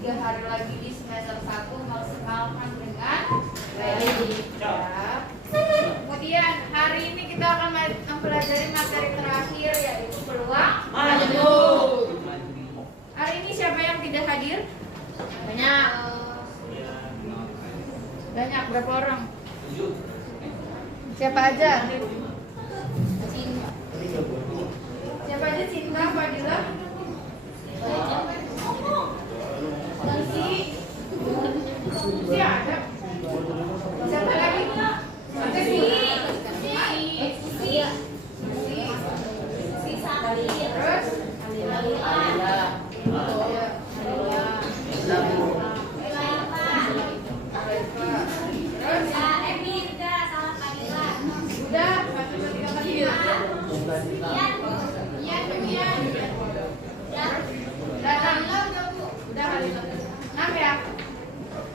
3 hari lagi di semester 1 maksimalkan dengan baik ya. Kemudian hari ini kita akan mempelajari materi terakhir yaitu peluang maju. Hari ini siapa yang tidak hadir? Banyak. Banyak, berapa orang? Siapa aja? Siapa aja? Cinta, Fadila? Si ada? Siapa lagi? Ada si Sari. Terus?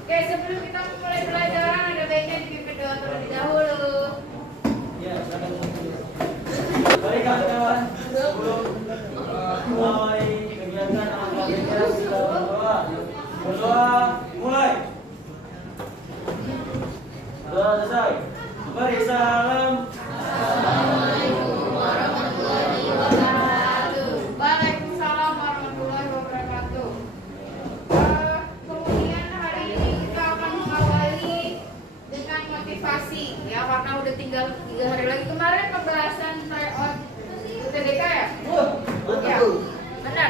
Oke, sebelum kita mulai pelajaran ada baiknya dipimpin doa terlebih dahulu. Baik kawan-kawan, sebelum mulai kegiatan kita berdoa, mulai. Doa selesai. Mari salam. Assalamualaikum warahmatullahi wabarakatuh. Waalaikumsalam warahmatullahi wabarakatuh. Kemudian hari ini kita akan mengawali dengan motivasi ya, karena udah tinggal 3 hari lagi. Kemarin pembahasan tryout UTBK ya? Ya, benar.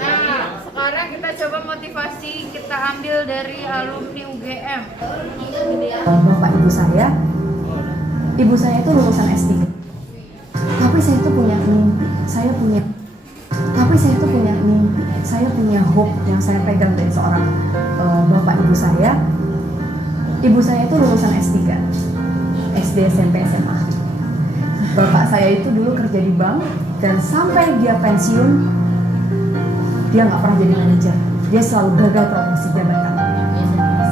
Nah, sekarang kita coba motivasi kita ambil dari alumni UGM. Bapak ibu saya itu lulusan S3. Tapi saya itu punya mimpi, saya punya hope yang saya pegang dari seorang bapak ibu saya. Ibu saya itu lulusan S3, SD, SMP, SMA. Bapak saya itu dulu kerja di bank dan sampai dia pensiun, dia nggak pernah jadi manajer. Dia selalu gagal promosi jabatan.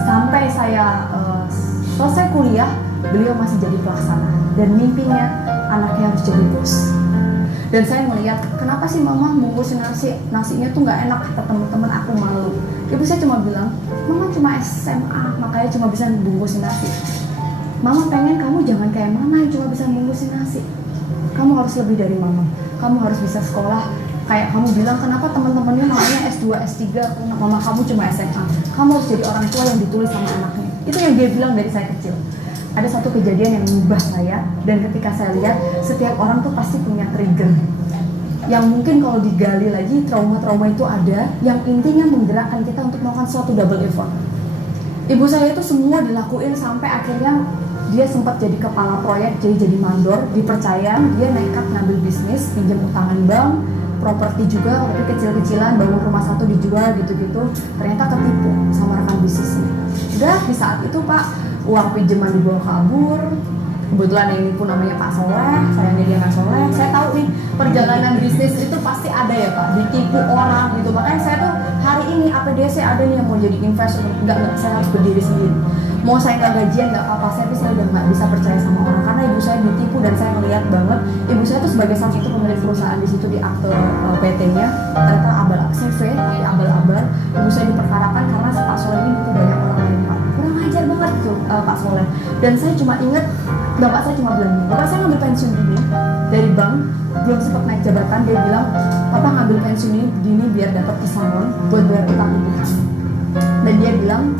Sampai saya selesai kuliah, beliau masih jadi pelaksana dan mimpinya anaknya harus jadi bos. Dan saya melihat, kenapa sih mama bungkusin nasinya tuh nggak enak, kata teman-teman, aku malu. Ibu saya cuma bilang, mama cuma SMA, makanya cuma bisa bungkusin nasi. Mama pengen kamu jangan kayak mama yang cuma bisa bungkusin nasi. Kamu harus lebih dari mama. Kamu harus bisa sekolah. Kayak kamu bilang, kenapa teman-temannya maunya S2, S3, mama kamu cuma SMA. Kamu harus jadi orang tua yang ditulis sama anaknya. Itu yang dia bilang dari saya kecil. Ada satu kejadian yang mengubah saya, dan ketika saya lihat, setiap orang tuh pasti punya trigger yang mungkin kalau digali lagi, trauma-trauma itu ada, yang intinya menggerakkan kita untuk melakukan suatu double effort. Ibu saya itu semua dilakuin sampai akhirnya dia sempat jadi kepala proyek, jadi mandor, dipercaya, dia nekat ngambil bisnis, pinjam utangan bank, properti juga, tapi kecil-kecilan, bangun rumah satu dijual gitu-gitu, ternyata ketipu sama rekan bisnisnya. Udah di saat itu Pak, uang pinjaman dibawa kabur. Kebetulan yang nipu namanya Pak Soleh, sayangnya dia nggak soleh. Saya tahu nih, perjalanan bisnis itu pasti ada ya Pak, ditipu orang gitu. Makanya saya tuh hari ini APDC ada nih yang mau jadi investor, nggak, saya harus berdiri sendiri. Mau saya nggak gajian nggak apa-apa, saya udah nggak bisa percaya sama orang karena ibu saya ditipu. Dan saya melihat banget ibu saya tuh sebagai salah satu pemilik perusahaan di situ, di akte PT-nya ternyata abal CV, tapi abal-abal. Ibu saya diperkarakan karena Pak Soleh ini nipu banyak orang lain Pak. Kurang ajar banget tuh Pak Soleh. Dan saya cuma inget bapak saya cuma bilang, bapak saya ngambil pensiun dini dari bank, belum sempat naik jabatan, dia bilang, papa ngambil pensiun ini dini biar dapat pesangon buat bayar utang ibu. Dan dia bilang,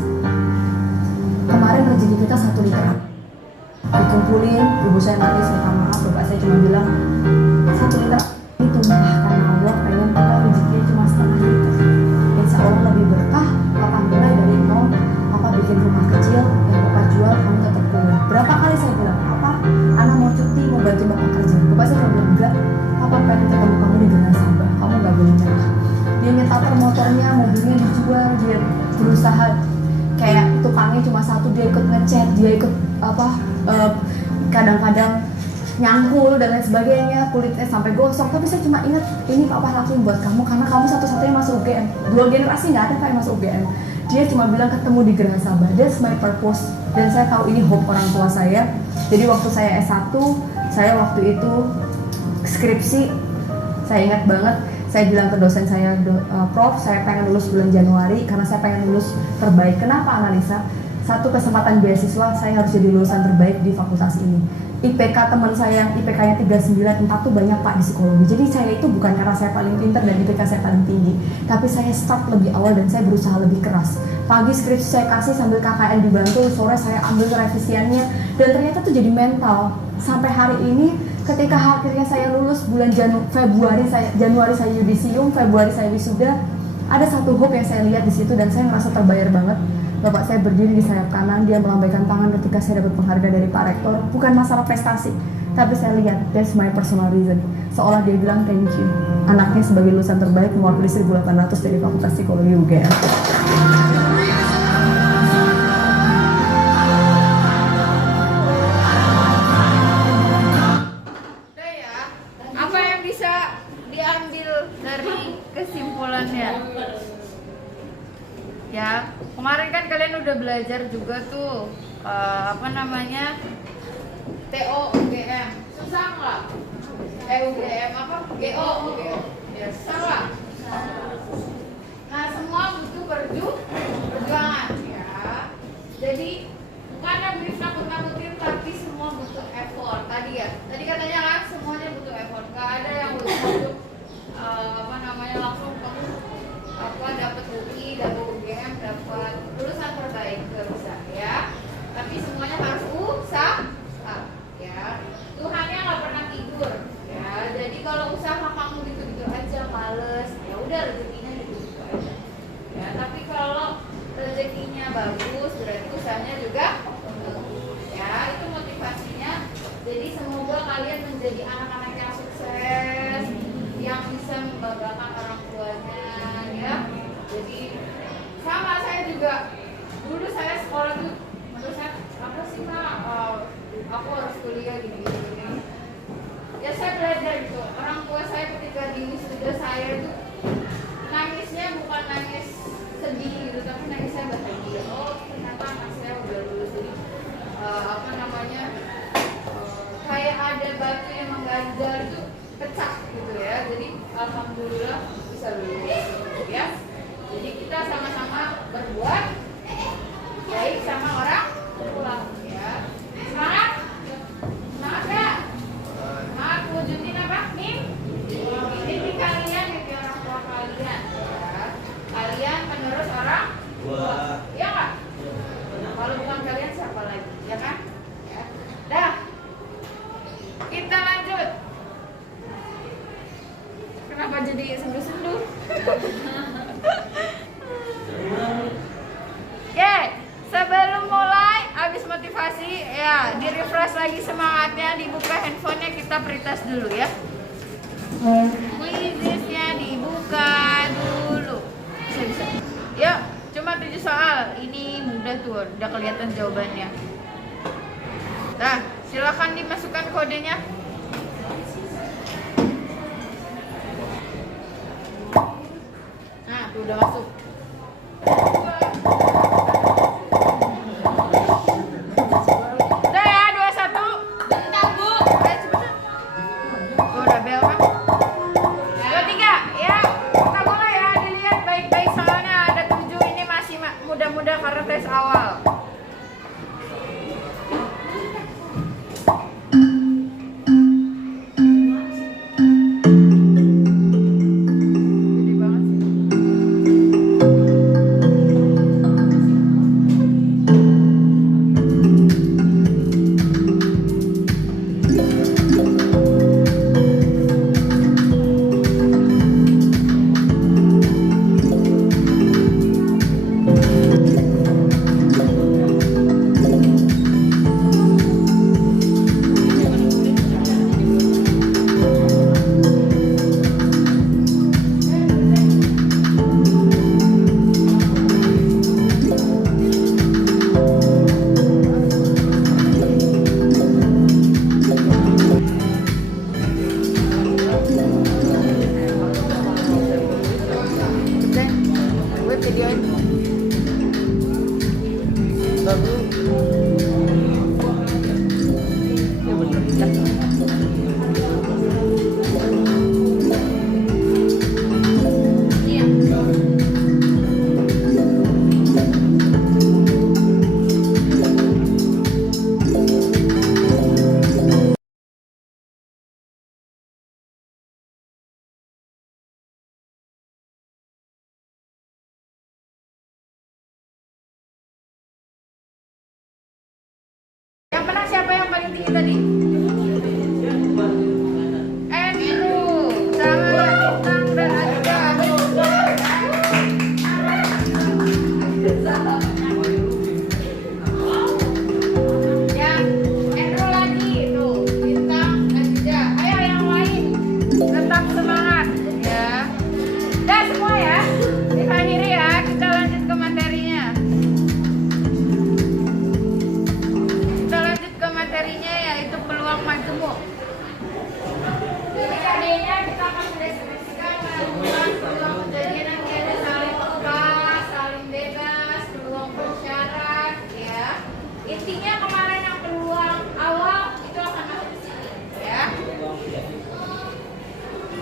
kemarin rezeki kita 1 liter dikumpulin. Ibu saya nangis minta maaf, bapak saya cuma bilang 1 liter itu mah karena Allah pengen kita rezekinya cuma setengah liter. Insya Allah lebih berkah. Papa mulai dari nol, papa bikin rumah kecil yang papa jual, kamu tetap kuliah. Berapa kali saya bilang, papa anak mau cuti, mau bantu bapak kerja. Bapak saya bilang, enggak, papa pengen ketemu kamu di Jalan Sabah, kamu gak boleh nyerah. Dia nyetar motornya, mobilnya dijual, dia berusaha kayak tukangnya cuma satu, dia ikut ngecat, dia ikut kadang-kadang nyangkul dan lain sebagainya, kulitnya sampai gosong. Tapi saya cuma ingat, ini papa lakuin buat kamu karena kamu satu-satunya masuk UGM. 2 generasi nggak ada yang masuk UGM. Dia cuma bilang ketemu di Geraha Sabah, that's my purpose. Dan saya tahu ini hope orang tua saya. Jadi waktu saya S1, saya waktu itu skripsi, saya ingat banget, Saya bilang ke dosen saya, Prof, saya pengen lulus bulan Januari karena saya pengen lulus terbaik. Kenapa analisa? Satu kesempatan beasiswa, saya harus jadi lulusan terbaik di fakultas ini. IPK teman saya yang IPK-nya 394 tuh banyak Pak di psikologi. Jadi saya itu bukan karena saya paling pintar dan IPK saya paling tinggi, tapi saya start lebih awal dan saya berusaha lebih keras. Pagi skripsi saya kasih sambil KKN dibantu, sore saya ambil revisiannya, dan ternyata tuh jadi mental. Sampai hari ini ketika akhirnya saya lulus bulan Januari saya yudisium, Februari saya wisuda, ada satu hope yang saya lihat di situ dan saya merasa terbayar banget. Bapak saya berdiri di sayap kanan, dia melambaikan tangan ketika saya dapat penghargaan dari Pak Rektor. Bukan masalah prestasi, tapi saya lihat that's my personal reason. Seolah dia bilang thank you. Anaknya sebagai lulusan terbaik mewakili 1.800 dari Fakultas Psikologi UGM. Apa yang bisa diambil dari kesimpulannya? Ya, kemarin kan kalian udah belajar juga tuh TO UGM. Susah nggak? UGM apa? GO. Ya, susah nggak? Nah, semua butuh perjuangan ya. Jadi bukannya beri nakut-nakutin, tapi semua butuh effort. Tadi katanya kan semuanya butuh effort. Gak ada yang butuh langsung kamu dapat UI, dapat UGM, dapat lulusan terbaik, gak bisa ya. Tapi semuanya harus usaha ya. Tuhannya nggak pernah tidur ya. Jadi kalau usaha kamu gitu-gitu aja males, ya udah rezekinya gitu-gitu aja ya. Tapi kalau rezekinya bagus, berarti usahanya juga ya. Itu motivasinya. Jadi semoga kalian menjadi anak-anak yang sukses, yang bisa membanggakan orang tuanya ya. Jadi sama saya juga, dulu saya sekolah tuh menurut saya apa sih Kak, aku harus kuliah gini. Ya saya belajar gitu. Orang tua saya ketika di wisuda saya itu nangisnya bukan nangis sedih gitu, tapi nangisnya bahagia. Oh ternyata anak saya udah lulus. Jadi kayak ada batu yang mengganjal itu pecah gitu ya. Jadi alhamdulillah bisa lulus ya. Jadi kita sama-sama berbuat baik sama orang tua ya. Semangat gak? Semangat wujudin apa? Mimpi kalian, mimpi orang tua kalian ya. Kalian penerus orang tua, ya nggak? Kalau bukan kalian siapa lagi, ya kan? Ya. Dah, kita lanjut. Kenapa jadi sendu-sendu? Oke, sebelum mulai, habis motivasi ya, di refresh lagi semangatnya, dibuka handphonenya, kita peritas dulu ya. Quiznya dibuka dulu. Bisa. Yuk, cuma 7 soal. Ini mudah tuh, udah kelihatan jawabannya. Nah, silakan dimasukkan kodenya. Nah, tuh udah masuk. Udah ya, 21. Bentar, Bu. Ayo cepetan. Udah bel kan? 23, ya. Kita mulai ya, dilihat baik-baik soalnya ada 7 ini masih mudah-mudah karena tes awal. yaitu peluang majemuk. Jadi D-nya kita akan mendeskripsikan peluang kejadian yang ada saling lepas, saling bebas, peluang bersyarat, ya. Intinya kemarin yang peluang awal itu akan masuk di sini, ya.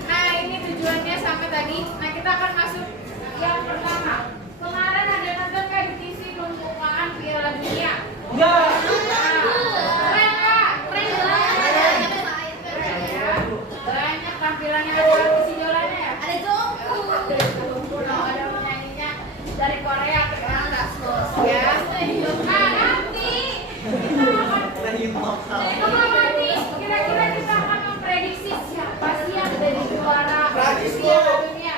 Nah ini tujuannya sampai tadi. Nah kita akan masuk yang pertama. Kemarin ada nonton kayak di TV pembukaan Piala Dunia. Enggak. Keren nggak? Keren banget. Keren ya. Banyak tampilannya, ada artis idolanya ya. Ada Jungkook. Ada penyanyinya dari Korea terkenal nggak? Ya. Nah nanti kira-kira kita akan memprediksi siapa sih yang jadi juara Piala Dunia.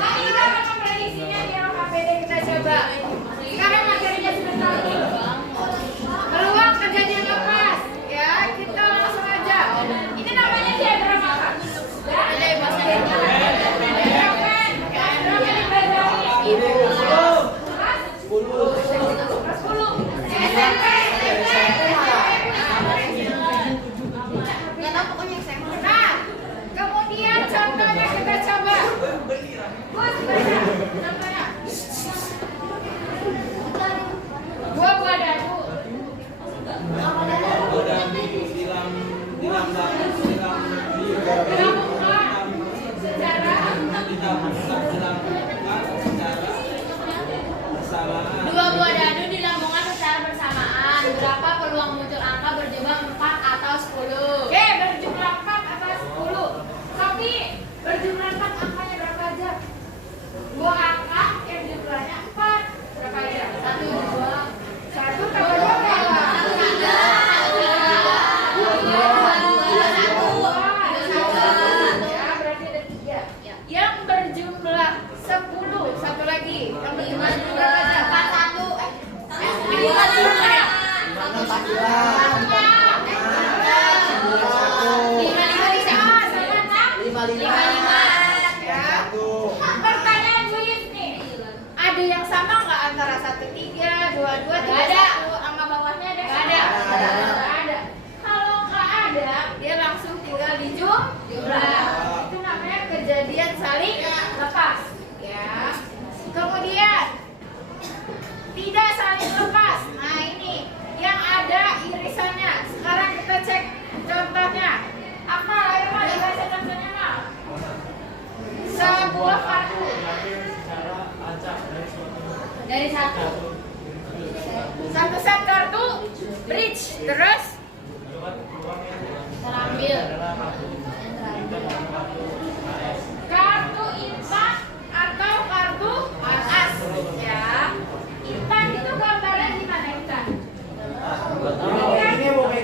Mari kita akan memprediksinya di LKPD, kita coba. Sekarang materinya sudah tahu. Peluang kejadian lepas, ya kita langsung aja. Ini namanya diagram apa? Nah, kemudian contohnya kita coba. Gus, contohnya. Buah dadu. Dua buah dadu dilambungkan secara bersamaan. Berapa peluang muncul angka berjumlah 4 atau 10? Oke, berjumlah 4 atau 10. Tapi berjumlah 4 angkanya berapa aja? Dua angka yang jumlahnya 4. Berapa aja? 1, 2. 1 tambah 2 berapa? 2. Ya, berarti ada 3. Yang berjumlah 10. Satu lagi. Yang berjumlah berapa aja? 41. 55. Pertanyaan Luis nih. Ada yang sama nggak antara 13, 22, 31? Angka bawahnya ada? Nggak ada. Nggak ada. Kalau nggak ada, dia langsung tinggal dijumlah. Itu namanya kejadian saling lepas. Ya. Kemudian tidak saling lepas. Nah ini yang ada irisannya. Sekarang kita cek contohnya. Apa Irma dibaca contohnya Mal? Sebuah kartu Dari 1. satu set kartu bridge, terus Terambil. kartu instan atau kartu as, ya. Instan itu gambarnya gimana instan? Ya, diamond,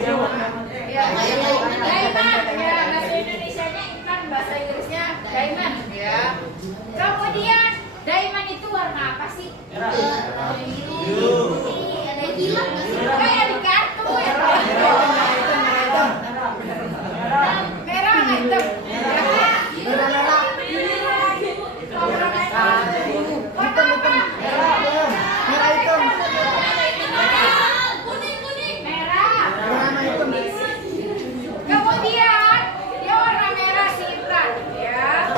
ya, bahasa Indonesianya instan, bahasa Inggrisnya diamond, ya. Kemudian diamond itu warna apa sih? Ada hilang nggak sih? Kayak di kartu ya. Merah nggak hitam? Kuning. Merah. Kemudian dia warna merah si Intan, ya.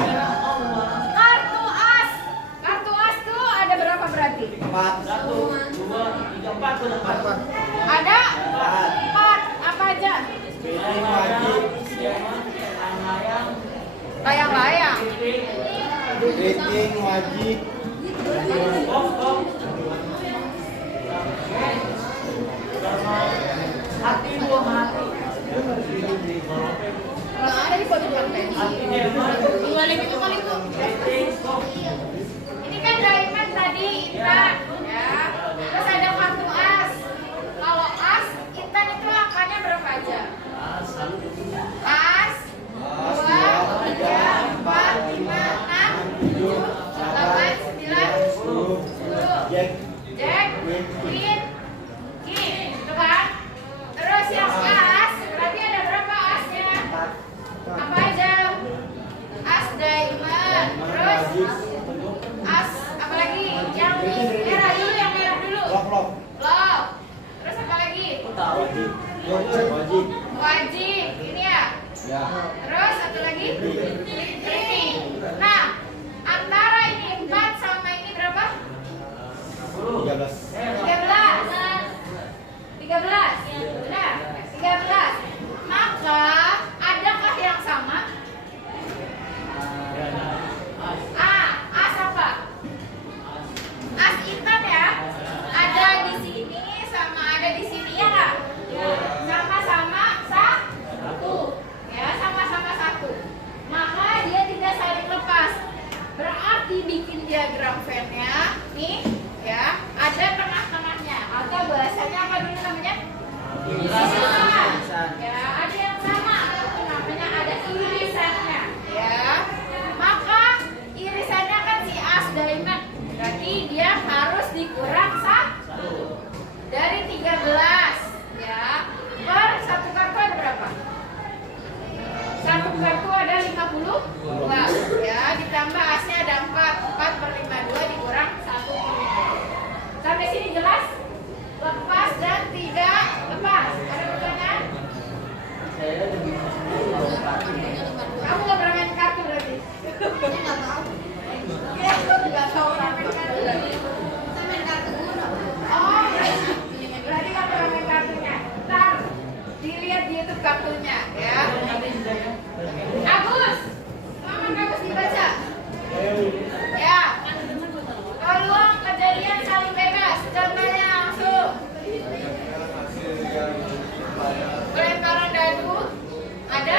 Kartu as tuh ada berapa berarti? 1, 2, 3, 4. Ada 4. Apa aja? Layang-layang. Rating wajib. Hati buah hati. Nggak ada di foto konten. Balik itu paling tuh. Ini kan diamond tadi Intan, ya. Terus ada kartu as. Kalau as, Intan itu angkanya berapa aja? As 2, 3, 4, 5, 6, 7, 8, 9, 10. Jack. Jack, Queen, King. Wajib. Wajib, ini ya. Ya. Terus satu lagi? Ini. Nah, antara ini 4 sama ini berapa? 13. 13. Benar? 13. Maka adakah yang sama? As apa? As hitam ya. Ada di sini sama ada di sini ya nggak? Sama-sama satu. Ya, sama-sama satu. Maka dia tidak saling lepas. Berarti bikin diagram Venn-nya nih ya, ada tengah-tengahnya atau bahasanya apa dulu namanya? Irisan. Ya, ada yang sama itu namanya ada irisannya ya. Maka irisannya kan si A sudah ingat. Berarti dia harus dikurang 1 dari 13 ya. Per satu kartu ada berapa? Satu kartu ada 52 ya, ditambah A-nya ada 4 per 52 dikurang 1 per 5. Sampai sini jelas? Lepas dan tidak lepas. Ada pertanyaan? Kamu nggak pernah main kartu berarti? Saya nggak tahu. Ya, nggak tahu pernah main kartu berarti. Saya main kartu dulu. Oh, berarti kamu pernah main kartunya. Ntar dilihat di YouTube kartunya ya. Agus, Maman Agus dibaca. Ya. Peluang kejadian saling bebas. Contohnya langsung. Pelemparan dadu ada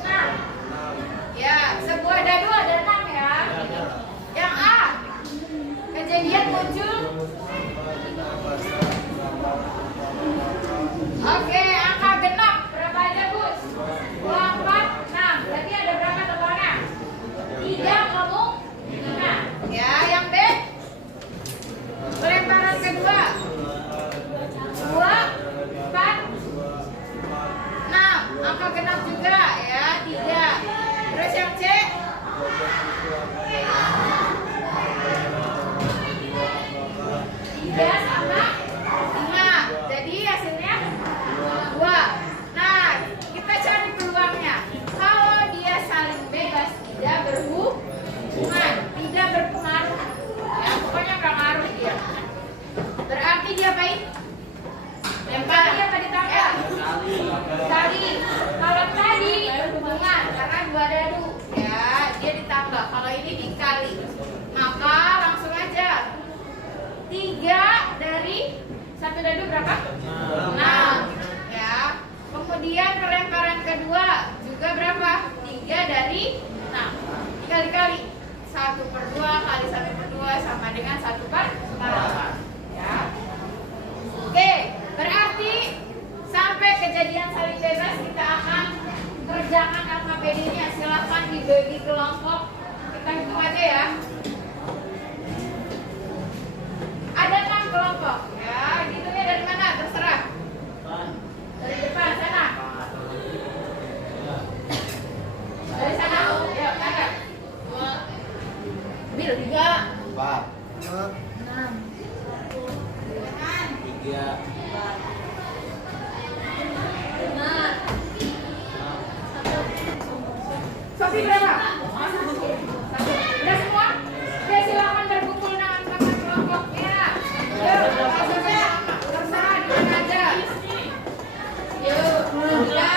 6. Ya, sebuah dadu ada 6 ya. Yang A, kejadian muncul. Oke, angka genap berapa aja, Gus? 2, 4, 6. Berarti ada berapa totalnya? 3 kemungkinan. Ya, yang B, pelemparan kedua. 2, 4, 6. Angka genap juga ya, 3. Terus yang C, 3 sama 5. Jadi hasilnya 2. Nah, kita cari peluangnya. Kalau dia saling bebas, tidak berhubungan, tidak berpengaruh. Ya, pokoknya nggak ngaruh dia. Berarti dia baik. Lempar dia apa ditambah? Tadi. Kalau tadi berhubungan karena 2 dadu, ya dia ditambah. Kalau ini dikali, maka langsung aja 3 dari 1 dadu berapa? 6. Ya. Kemudian pelemparan kedua juga berapa? 3 dari 6. Dikali-kali 1 per 2 kali 1 per 2 sama dengan 1 per 4. Ya. Oke, berarti sampai kejadian saling bebas kita akan kerjakan AKPD-nya. Silahkan dibagi kelompok. Kita hitung aja ya. Ada 6 kelompok. Ya, hitungnya dari mana? Terserah. Dari depan sana. Dari sana. Ya, mana? 2. Bil 3. 4. 6. 3. 5. Sofi berapa? 1. Udah semua? Oke, silakan berkumpul dengan kakak kelompoknya. Yuk, maksudnya terserah di mana aja. Yuk, ya.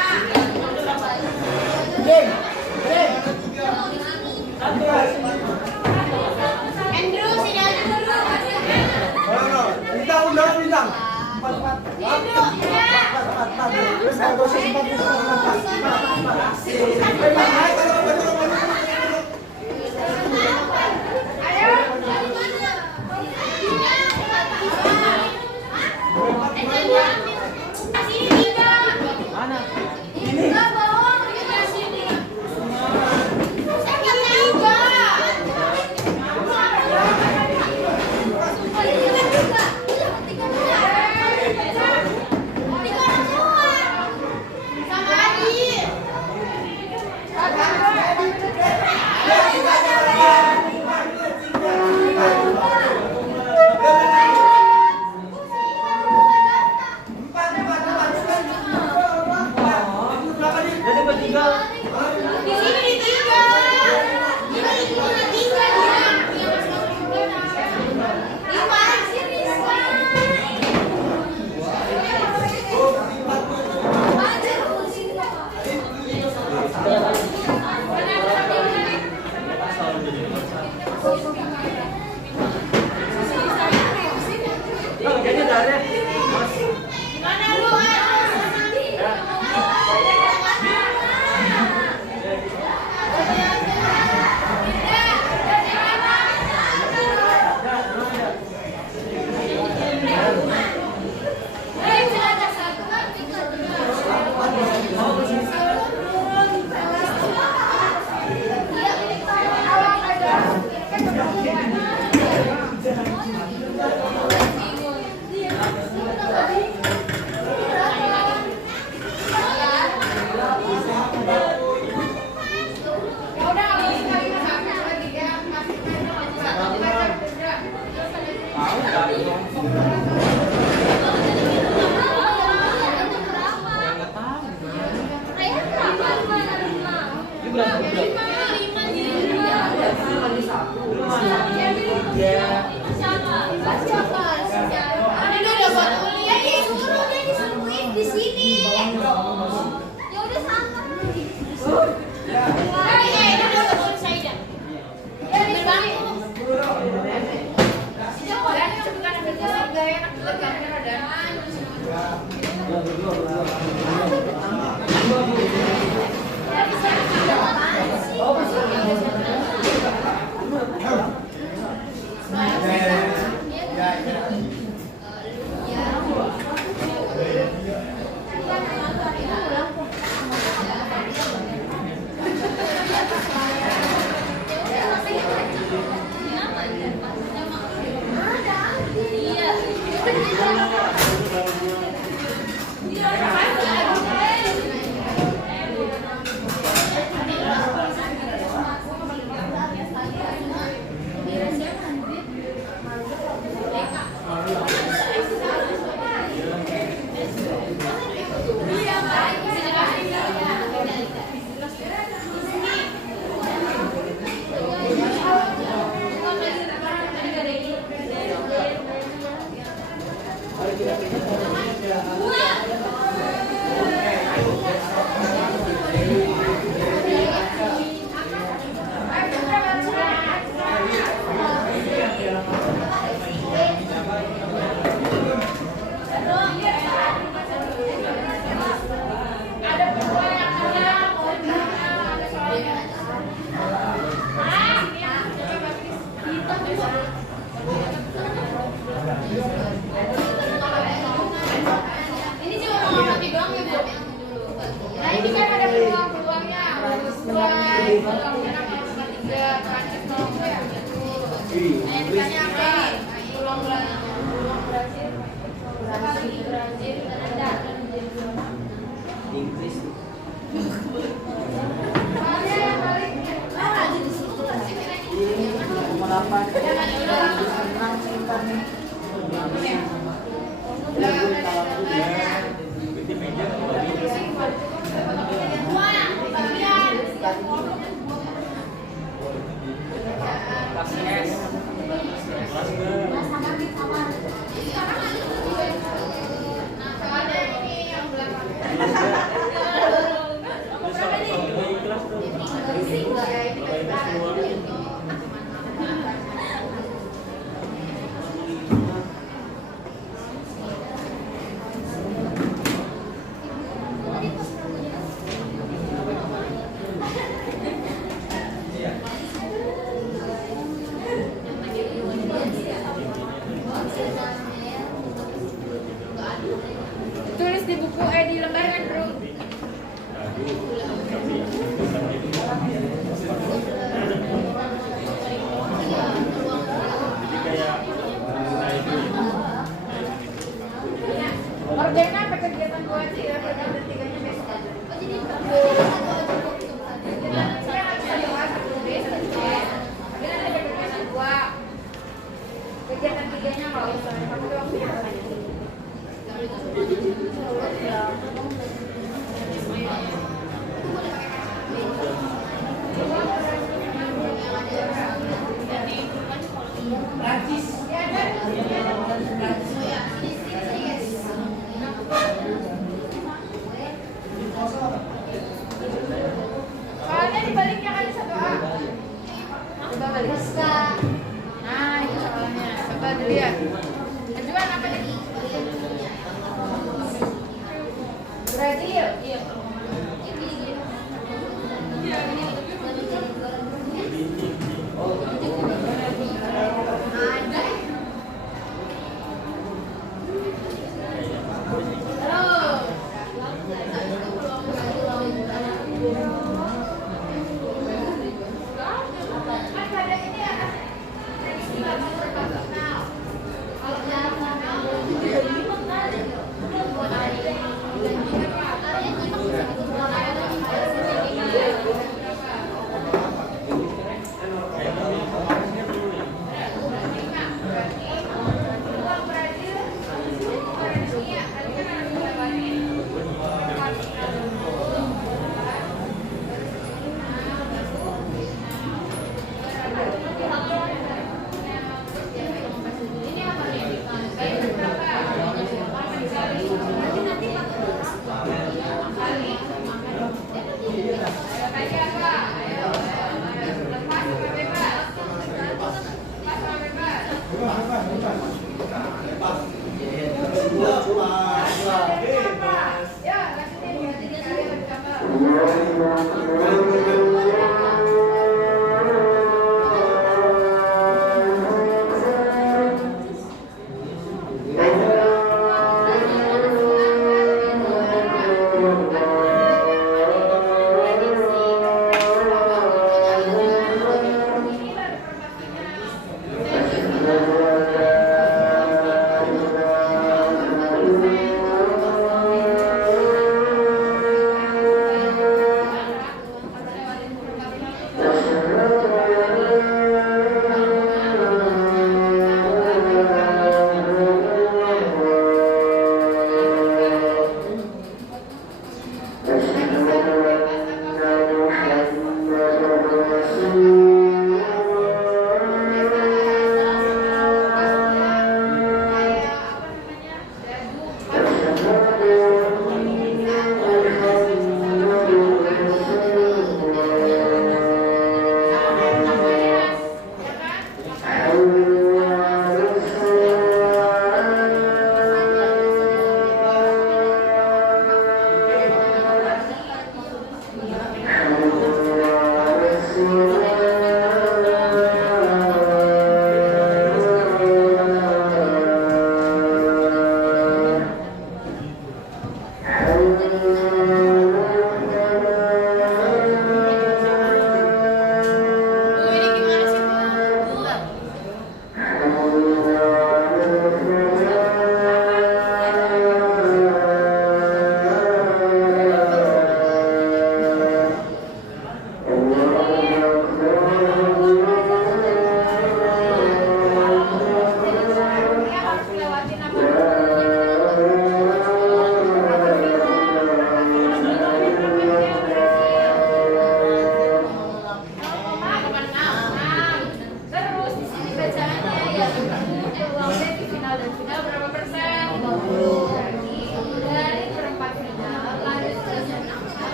Andrew, sini aja dulu. Bintang udah bintang. Andrew, ya. Terus saya posisi 4. Ayo. Sini 3. Mana? Ini bawah, ini sini. Saya 3. Sama Adi. 3, Prancis 0 ya. Ditanya apa? Peluang Brazil. Brazil dan Anda. Inggris. Mana yang paling Nomor 8. tulis di buku di lembar kan, Bro? Orderin apa kegiatan 2 aja ya, kegiatan 3-nya besok aja. Saya nggak bisa lewat, besok cek. Tapi nanti ada kegiatan 2. Kegiatan 3-nya kalau misalnya kamu ada waktunya apa aja? Soalnya dibaliknya kan bisa doa. Coba balik. Nah, itu soalnya. Coba dilihat. Kejuan apa nih? Brazil. Iya.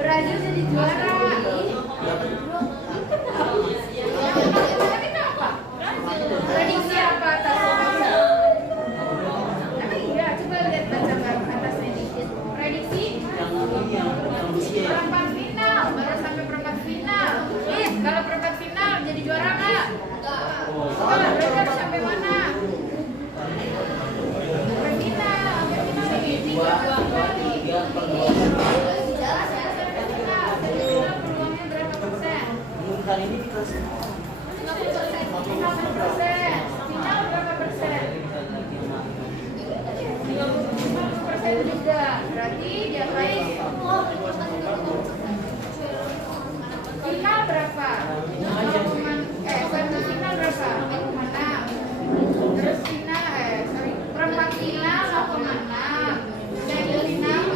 Brazil jadi juara. Kita apa? Prediksi apa atas emang iya, coba lihat baca atasnya dikit. Prediksi perempat final, baru sampai perempat final. Kalau perempat final jadi juara nggak? Enggak, berarti harus sampai mana? Sampai final lagi 3 kali. Peluangnya berapa persen? Kali ini kita 50%. Final berapa persen? 50% juga. Berarti dia baik. Final berapa? Semifinal berapa? 0,6. Terus final, perempat final 0,6. Semifinal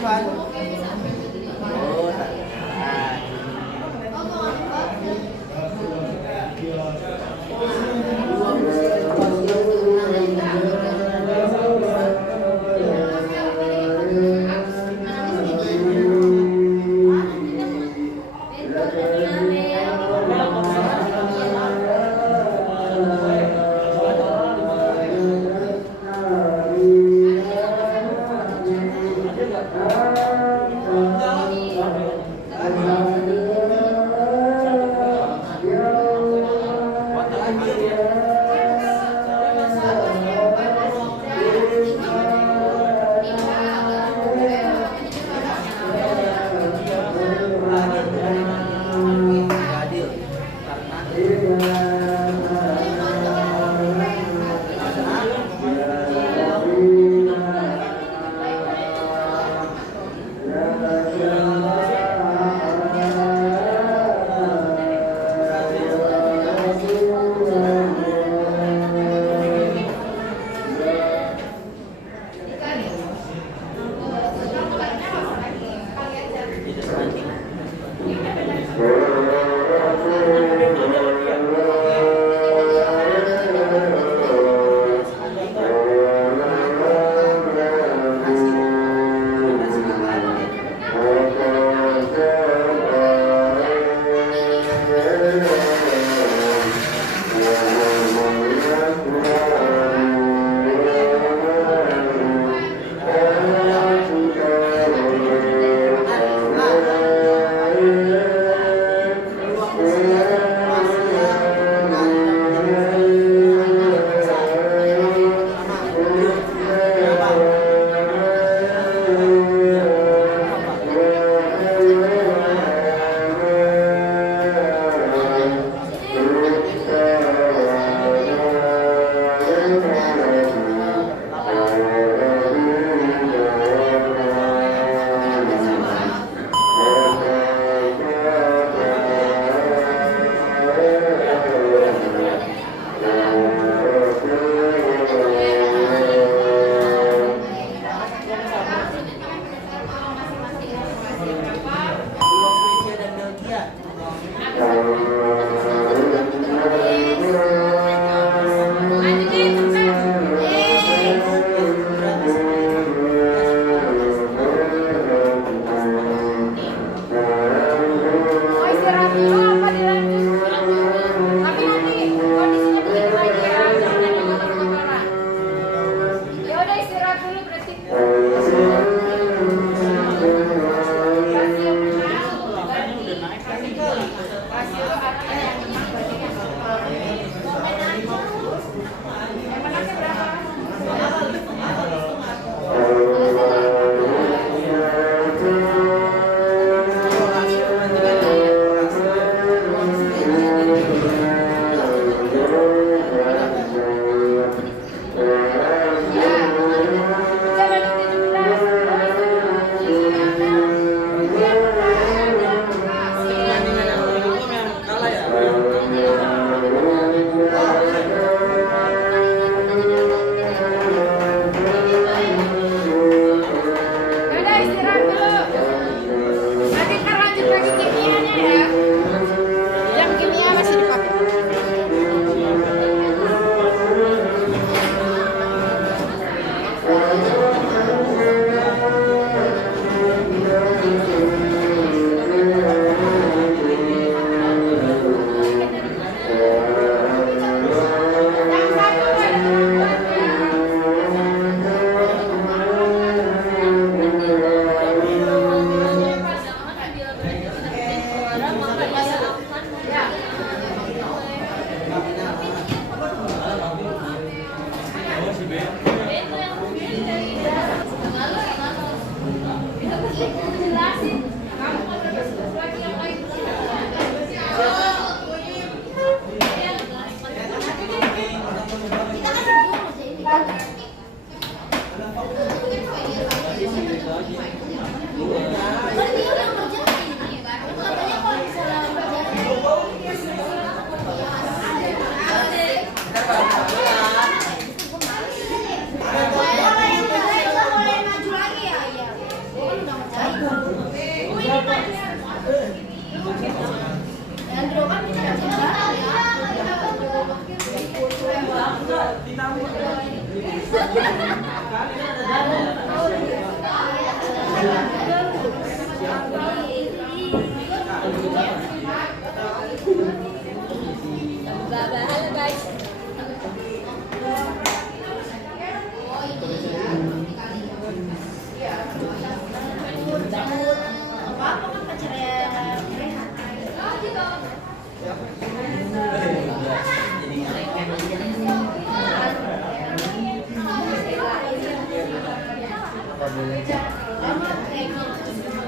啊。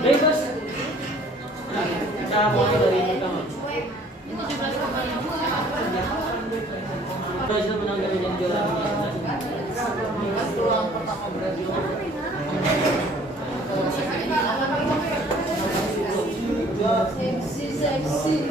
Bebas. Kita mulai dari pertama. Brazil menang dari juara dunia. Peluang pertama Brazil. Seksi.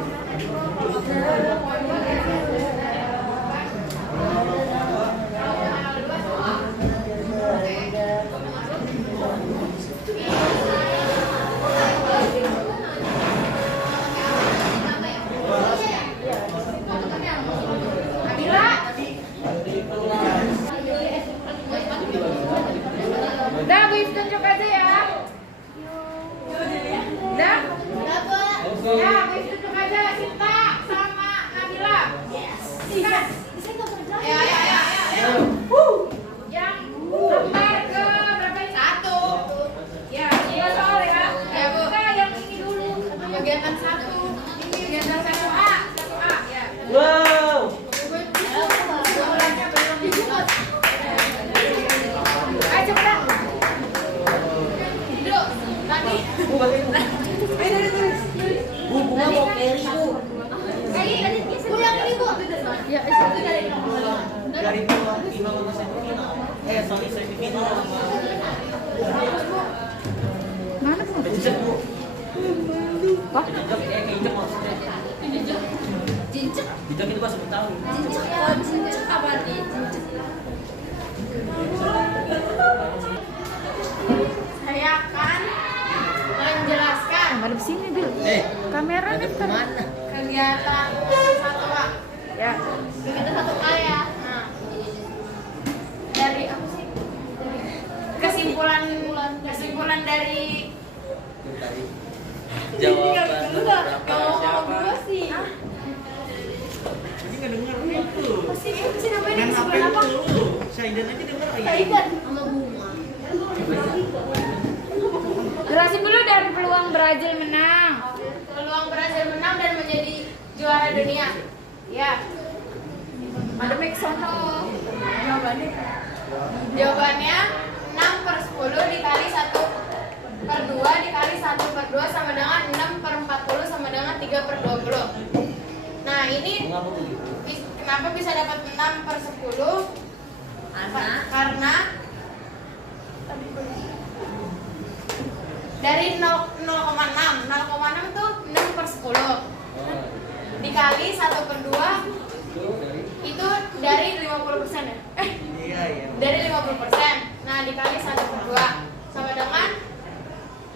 Dah, Wis tunjuk aja ya. Dah. Ya, Wis tunjuk aja Sinta sama Nabila. Kan? Ya. Yang lembar ke berapa ini? 1. Ya, iya soal ya. Ya, buka yang ini dulu. Kegiatan 1. Ini kegiatan 1A. 1A, ya. Wow. Ayo cepetan. Duduk. Tadi. Bunga mau carry bu. Pulang ini, Bu. Ya, itu dari Dari peluang final sama semifinal. Sorry semifinal sama. mana Bu? Kejejak bu. Wah. Kejejak keinjak maksudnya. Cincuk. Kejejak itu pas tahu. Cincuk apa nih? Saya akan menjelaskan. Ada di sini, Bil. Kamera nih Mana? kegiatan 1A. Ya. Kita 1A ya. Nah. Dari apa sih? Kesimpulan dari Jawaban berapa Kalau siapa? gue sih. Ini nggak denger itu. Pasti namanya Kan apa kesimpulan apa? itu? Saidan aja denger ya. Taiwan sama bunga. Jelasin dulu dari peluang Brazil menang. Peluang Brazil menang dan menjadi juara dunia. Ya. Ada Meksono. Jawabannya 6/10 dikali 1/2 dikali 1/2 sama dengan 6/40 sama dengan 3/20. Nah ini Mengapa begitu? kenapa bisa dapat 6/10? Karena dari 0,6 itu 6/10 dikali 1/2 itu dari 50% ya? Iya. Dari 50%. Nah, dikali 1/2 sama dengan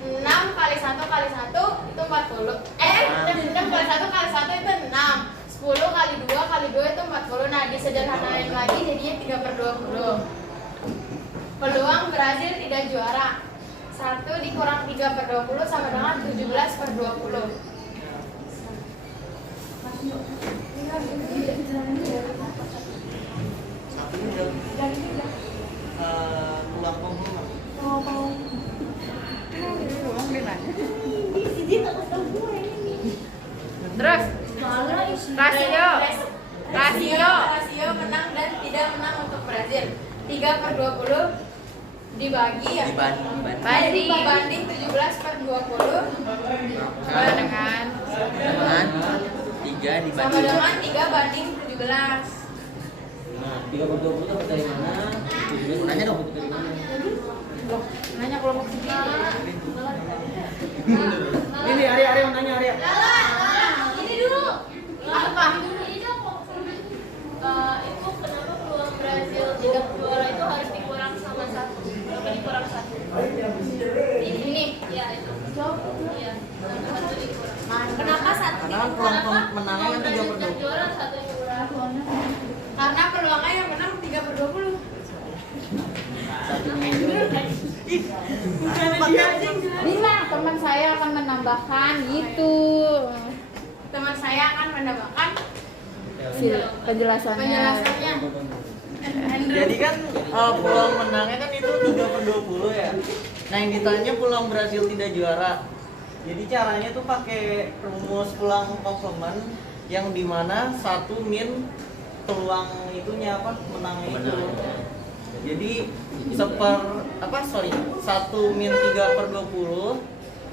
6 kali 1 kali 1 itu 40. 6 kali 1 kali 1 itu 6. 10 kali 2 kali 2 itu 40. Nah, disederhanain lagi jadinya 3/20. Peluang Brazil tidak juara. 1 dikurang 3/20 sama dengan 17/20. Peluang komplement. Terus Rasio menang dan tidak menang untuk Brazil. 3/20 dibagi ya. Dibanding 17/20 sama dengan Dengan 3 sama dengan 3 banding 17. Nah, 3/20 dapat dari mana? Nanya dong. Dari mana? nanya kelompok segini. Ini Arya mau nanya Arya. Ini dulu. Apa? Ini dong. Itu kenapa peluang Brazil tidak juara itu harus dikurang sama 1? Kenapa dikurang 1? Ini ya itu. Iya. Kenapa 1 dikurang? Kenapa 1? Karena kan peluang menangnya kan 3/20. Juara 1 juara. Karena peluangnya yang menang 3/20. Bilang teman saya akan menambahkan gitu. Teman saya akan menambahkan Penjelasannya. Jadi kan peluang menangnya kan itu 3/20 ya. Nah yang ditanya peluang Brazil tidak juara. Jadi caranya tuh pakai rumus peluang komplement yang dimana 1 min peluang itunya apa menangnya itu. Jadi 1 min 3 per 20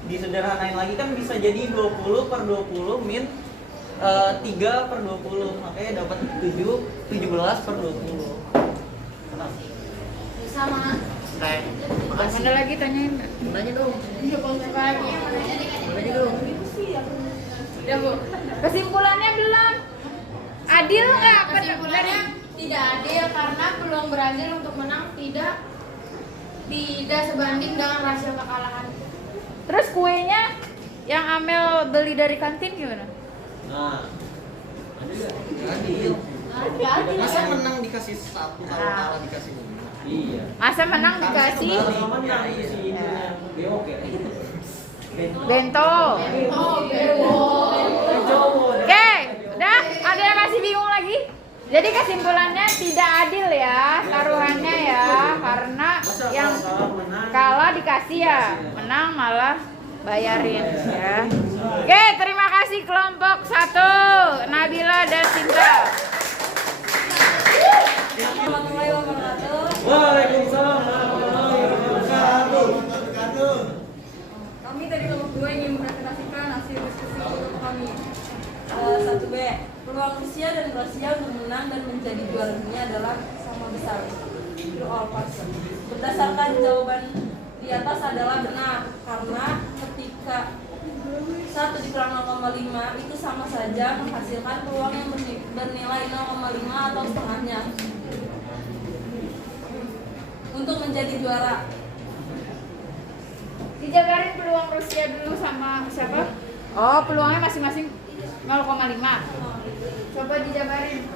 disederhanain lagi kan bisa jadi 20 per 20 min 3 per 20, makanya dapat 17 per 20. Sama. Mana lagi tanyain? Nanya dong. Apa lagi? Nanya dong. Udah Bu. Kesimpulannya belum? Adil nggak? Kesimpulannya tidak adil karena peluang Brazil untuk menang tidak sebanding dengan rasio kekalahan. Terus kuenya yang Amel beli dari kantin gimana? Nah, adil. Masa menang dikasih 1, kalau kalah dikasih 5? Iya. Masa menang dikasih menang sih. Oke. bento. Oke, udah ada yang masih bingung lagi? Jadi kesimpulannya tidak adil ya taruhannya ya, karena yang kalah dikasih ya, menang malah bayarin ya. Oke, terima kasih kelompok 1 Nabila dan Cinta. Waalaikumsalam warahmatullahi wabarakatuh. Kami dari kelompok 2 ingin mempresentasikan hasil diskusi kelompok kami. 1B, peluang Rusia dan Kroasia untuk menang dan menjadi juara dunia adalah sama besar. True or false? Berdasarkan jawaban di atas adalah benar, karena ketika 1 dikurang 0,5 itu sama saja menghasilkan peluang yang bernilai 0,5 atau setengahnya untuk menjadi juara. Dijabarin peluang Rusia dulu sama siapa? Oh, peluangnya masing-masing 0,5. Coba dijabarin.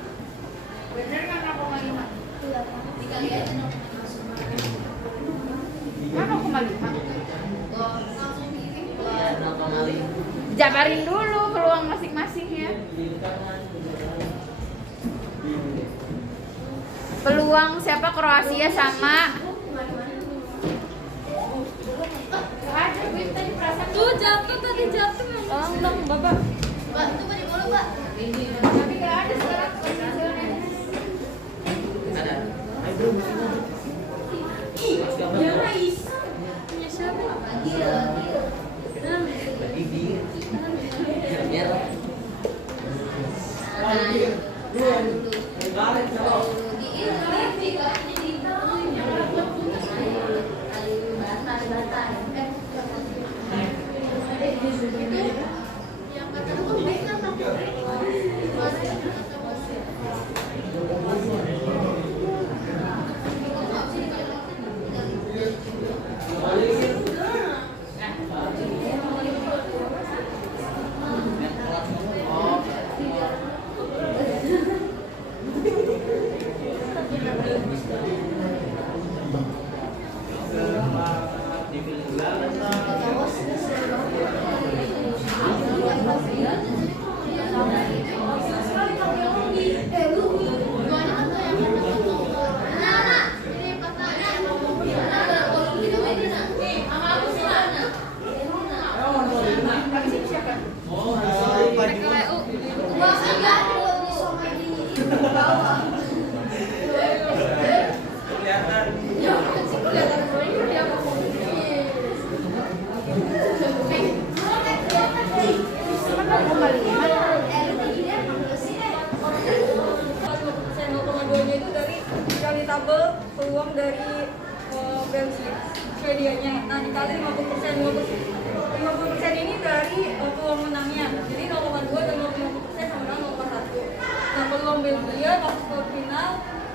Bener nggak 0,5? Dikali aja 0,5. Kan 0,5. Iya, 0,5. Jabarin dulu peluang masing-masing ya. Peluang siapa? Kroasia sama Tuh jatuh tadi jatuh. Tolong dong Bapak. Mbak, itu beri mulu, Mbak. tapi nggak ada sekarang posisinya. Ada. Punya siapa? tabel peluang dari Belgia, Swedianya. Nah dikali 50% ini dari peluang menangnya. Jadi 0,2 dan 0,5% sama dengan 0,1. Nah peluang Belgia waktu ke final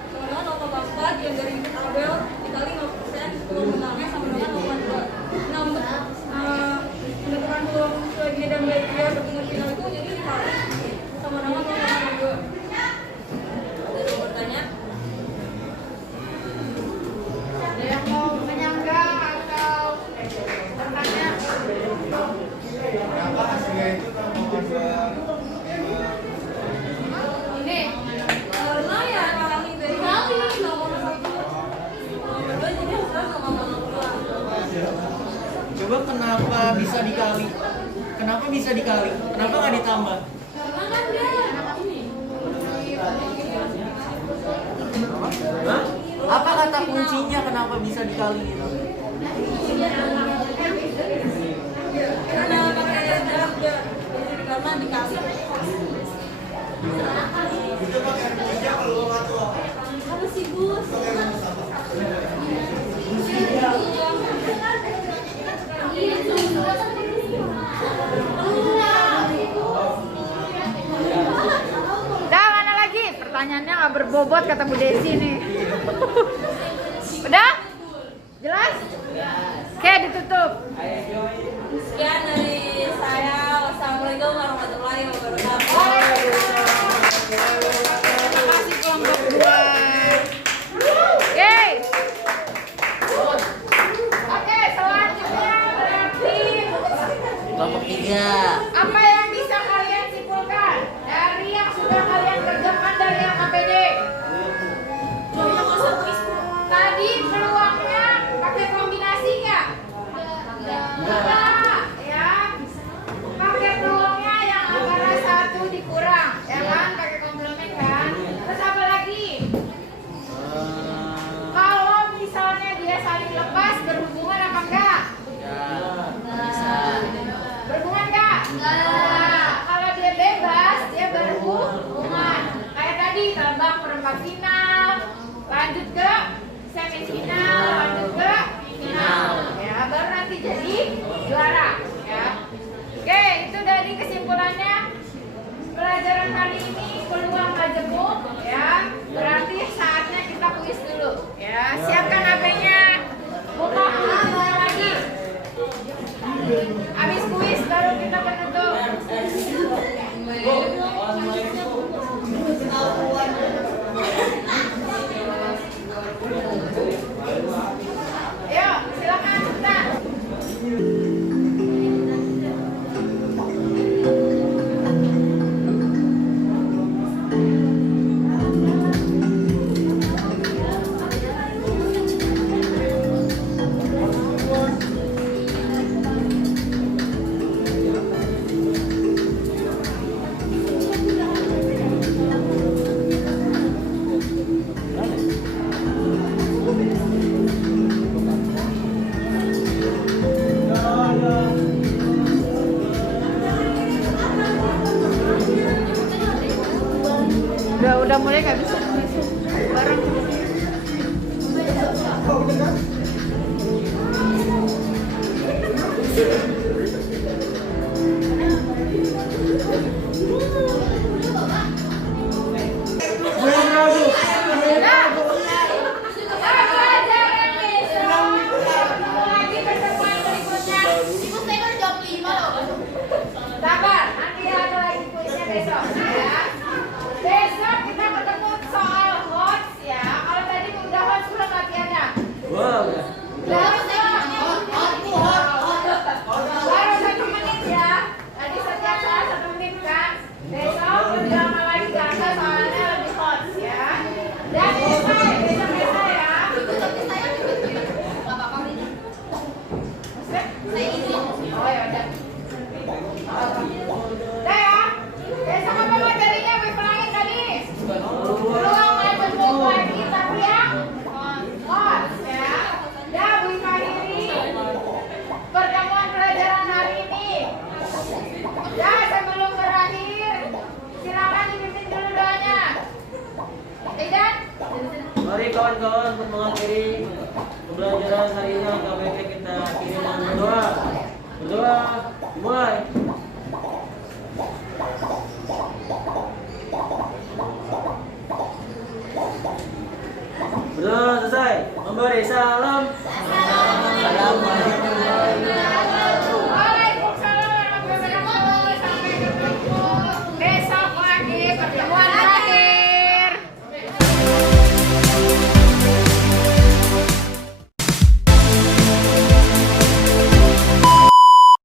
sama dengan 0,4 yang dari tabel dikali 50% peluang menangnya sama dengan 0,2. Nah untuk menentukan peluang Swedia dan Belgia bertemu final itu jadi dikali sama dengan 0,2. Ada yang bertanya? Ada yang mau menyanggah atau bertanya? Kenapa hasilnya itu Ini Karena ya kali dari kali nomor 1. Jadi harus nomor 2. Coba kenapa bisa dikali? Kenapa bisa dikali? Kenapa nggak ditambah? Karena kan dia ini. Hah? Apa kata kuncinya kenapa bisa dikali itu? Karena pakai jarak biar karena dikasih. Apa sih Gus? Udah, mana lagi? Pertanyaannya nggak berbobot kata Bu Desi nih. Udah? Jelas? Oke, ditutup. Sekian dari saya. Wassalamualaikum warahmatullahi wabarakatuh. Terima kasih kelompok 2. Oke, selanjutnya berarti Kelompok 3. apa yang bisa kalian simpulkan dari yang sudah kalian kerjakan dari LKPD? Tadi peluangnya pakai kombinasi nggak? Enggak, ya. Pakai peluangnya yang antara 1 dikurang, ya kan? Pakai komplement kan? Terus apa lagi? Kalau misalnya dia saling lepas, berhubungan apa enggak? Berhubungan enggak? Enggak. Kalau dia bebas, dia berhubungan. Kayak tadi, tambah perempat final, lanjut ke semifinal, lanjut ke final. Ya, baru nanti jadi juara. Ya. Oke, itu dari kesimpulannya. Pelajaran kali ini peluang majemuk, ya. Berarti saatnya kita kuis dulu, ya. Siapkan HP-nya. Buka lagi. Habis kuis baru kita penutup. Ayo, silakan cepetan. Udah mulai nggak bisa. Bareng. Sabar, nanti ada lagi kuisnya besok ya. Besok kita ketemu soal HOTS ya. Kalau tadi udah HOTS belum latihannya? Wow. Baru 1 menit ya. Tadi setiap saat 1 menit kan. Besok lebih lama lagi karena soalnya lebih HOTS ya. Dan esai, besok esai ya. Oh ya udah. Udah ya. Besok apa materinya? Bilangin tadi. Peluang majemuk lagi tapi yang HOTS ya. Ya Bu Fahiri. Pertemuan pelajaran hari ini. Ya sebelum berakhir, silakan dipimpin dulu doanya. Tidak? Mari kawan-kawan untuk mengakhiri pembelajaran hari ini KPK kita akhiri dengan berdoa. Berdoa, mulai. Berdoa selesai. Memberi salam.